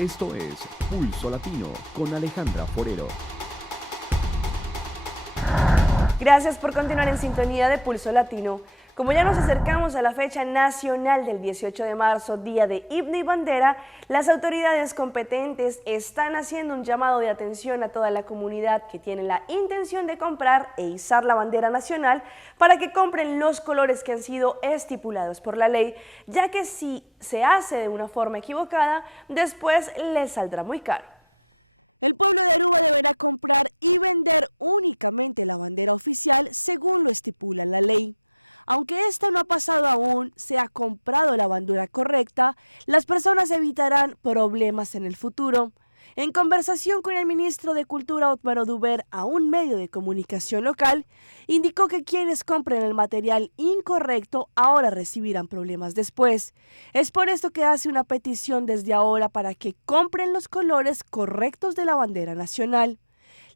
Esto es Pulso Latino con Alejandra Forero. Gracias por continuar en sintonía de Pulso Latino. Como ya nos acercamos a la fecha nacional del 18 de marzo, Día de Himno y Bandera, las autoridades competentes están haciendo un llamado de atención a toda la comunidad que tiene la intención de comprar e izar la bandera nacional para que compren los colores que han sido estipulados por la ley, ya que si se hace de una forma equivocada, después les saldrá muy caro. El pueblo de Aruba deberá comprar y vender únicamente la bandera oficial según lo estipula la ley. Aunque esto no ha pasado aún, se ha comprado la bandera correcta, las personas evitarán problemas en el futuro. En conversación con el ministro de Cultura Otmar Oduber a un medio de comunicación local, indicó que quienes compren el material incorrecto ahora recibirán problemas después. Es por esto que hace una petición desde ahora para que compren los colores correctos de la bandera nacional.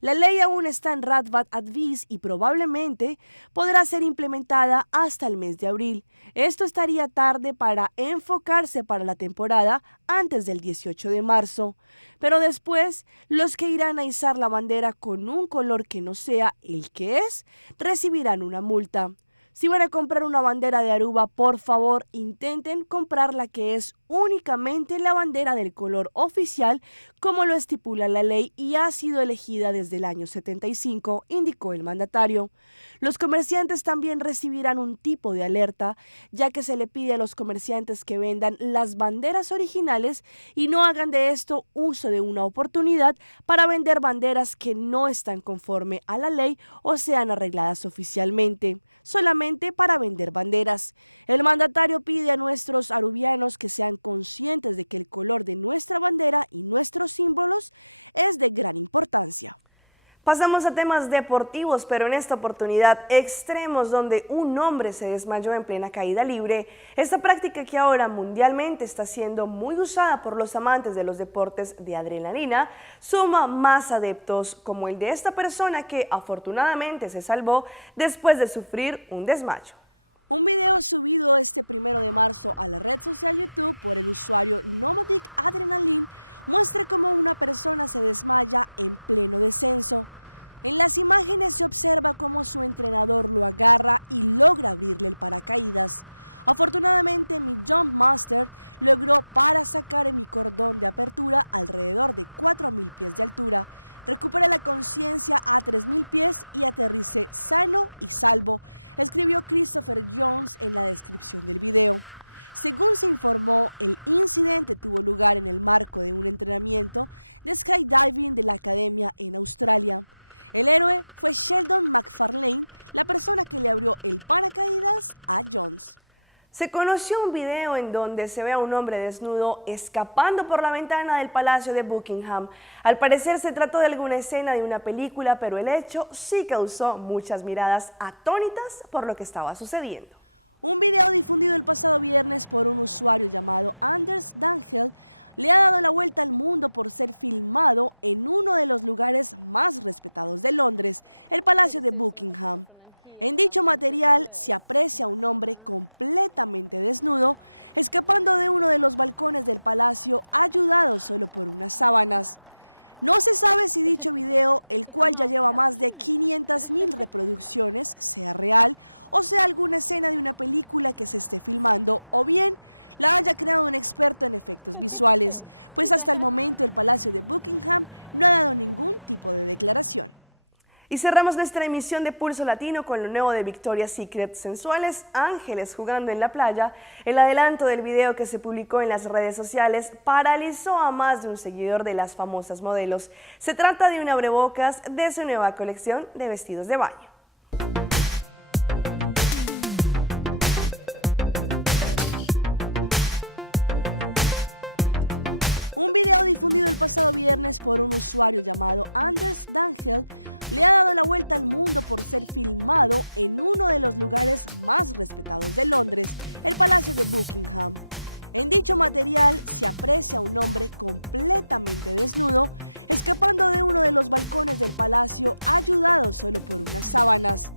La ley aún está en Radbat Advis y probablemente podrá ser implementada hasta el mes de abril. Esto estaría tarde para enfocarse para la temporada antes del 18 de marzo. Pero después, los que irán a izar la bandera con un color que no sea el que es, recibirán una multa. Si van a comprar una bandera de Aruba, por favor, intenten comprar la que es únicamente la bandera del color oficial, como lo estipula la ley y ha sido elegida desde el año 75, indicó el mandatario. Los comerciantes también recibirán un tipo de alerta, ya que se le pide a los comerciantes que vendan las banderas originales y no hagan de esto uso de una oportunidad para vender banderas que no están conforme a la ley o sean arregladas oficialmente, solamente para vender banderas. El mandatario pide a nuestros arubianos que sean conscientes de que el color de nuestra bandera y nuestros símbolos es de gran importancia. Pasamos a temas deportivos, pero en esta oportunidad extremos, donde un hombre se desmayó en plena caída libre. Esta práctica, que ahora mundialmente está siendo muy usada por los amantes de los deportes de adrenalina, suma más adeptos, como el de esta persona que afortunadamente se salvó después de sufrir un desmayo. Un video subido este 1 de marzo a la red social YouTube por el usuario Nomadic Adrenaline muestra cómo una persona se desmaya en pleno descenso. En las imágenes se observa cómo su entrenador lo agarra y logra abrirle el paracaídas. Afortunadamente, mi Jump Master logró para sacar mi cordón de apertura alrededor de 4.000 pies de altura. Recuperé la conciencia a 3.000 pies y aterricé sano y salvo, escribió Christopher Jones en la descripción del video. Según se informó, el incidente tuvo lugar en el marco de un entrenamiento de skydiving de la academia en Australia. El héroe fue Sheldon McFarlane, la persona que le abrió el paracaídas a Jones. Se conoció un video en donde se ve a un hombre desnudo escapando por la ventana del Palacio de Buckingham. Al parecer se trató de alguna escena de una película, pero el hecho sí causó muchas miradas atónitas por lo que estaba sucediendo. Un video difundido el pasado viernes por un usuario llamado Anders Dangel le ha dado la vuelta al mundo por ser filmado en uno de los lugares más respetados de Londres, el Palacio de Buckingham. En dicho material se aprecia a un hombre completamente desnudo, escapando de uno de los balcones del palacio, ayudado solo por unas sábanas. No se sabe si dicho video, el cual ya lleva más de 500.000 reproducciones, sea real o sea alguna escena de una película que se esté filmando, o bien la haya creado un experto en efectos visuales, pues hasta el momento el Palacio de Buckingham no ha dado ningún tipo de declaración. Y cerramos nuestra emisión de Pulso Latino con lo nuevo de Victoria's Secret: sensuales ángeles jugando en la playa. El adelanto del video, que se publicó en las redes sociales, paralizó a más de un seguidor de las famosas modelos. Se trata de un abrebocas de su nueva colección de vestidos de baño. Un video difundido el pasado viernes por un usuario llamado Anders Dangel le ha dado la vuelta al mundo por ser filmado en uno de los lugares más respetados de Londres, el Palacio de Buckingham. En dicho material se aprecia a un hombre completamente desnudo, escapando de uno de los balcones del palacio, ayudado solo por unas sábanas.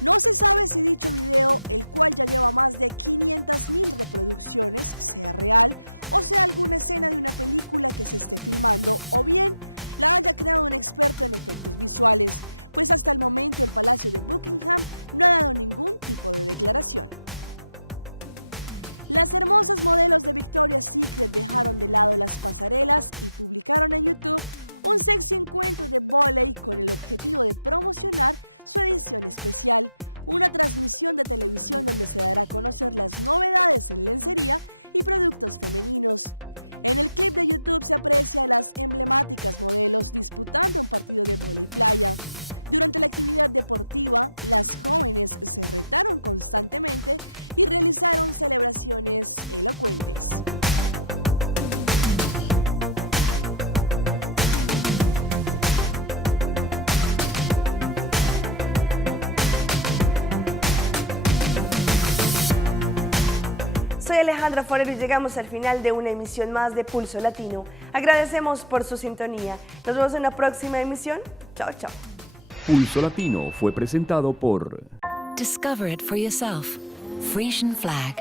No se sabe si dicho video, el cual ya lleva más de 500.000 reproducciones, sea real o sea alguna escena de una película que se esté filmando, o bien la haya creado un experto en efectos visuales, pues hasta el momento el Palacio de Buckingham no ha dado ningún tipo de declaración. Las hermosas modelos de Victoria's Secret dejaron de lado las pasarelas y publicaron en YouTube un sexy encuentro de vóley con el objetivo de promocionar su edición especial, una transmisión de televisión donde se dará a conocer las novedades en lencería y productos femeninos. En el clip de YouTube se aprecia a las emblemáticas modelos disputando un partido de vóley playa. Durante la actividad deportiva, las jóvenes se retaron constantemente y realizaron celebraciones elocuentes. Soy Alejandra Forero y llegamos al final de una emisión más de Pulso Latino. Agradecemos por su sintonía. Nos vemos en la próxima emisión. Chao, chao. Pulso Latino fue presentado por Discover it for yourself. Frisian Flag.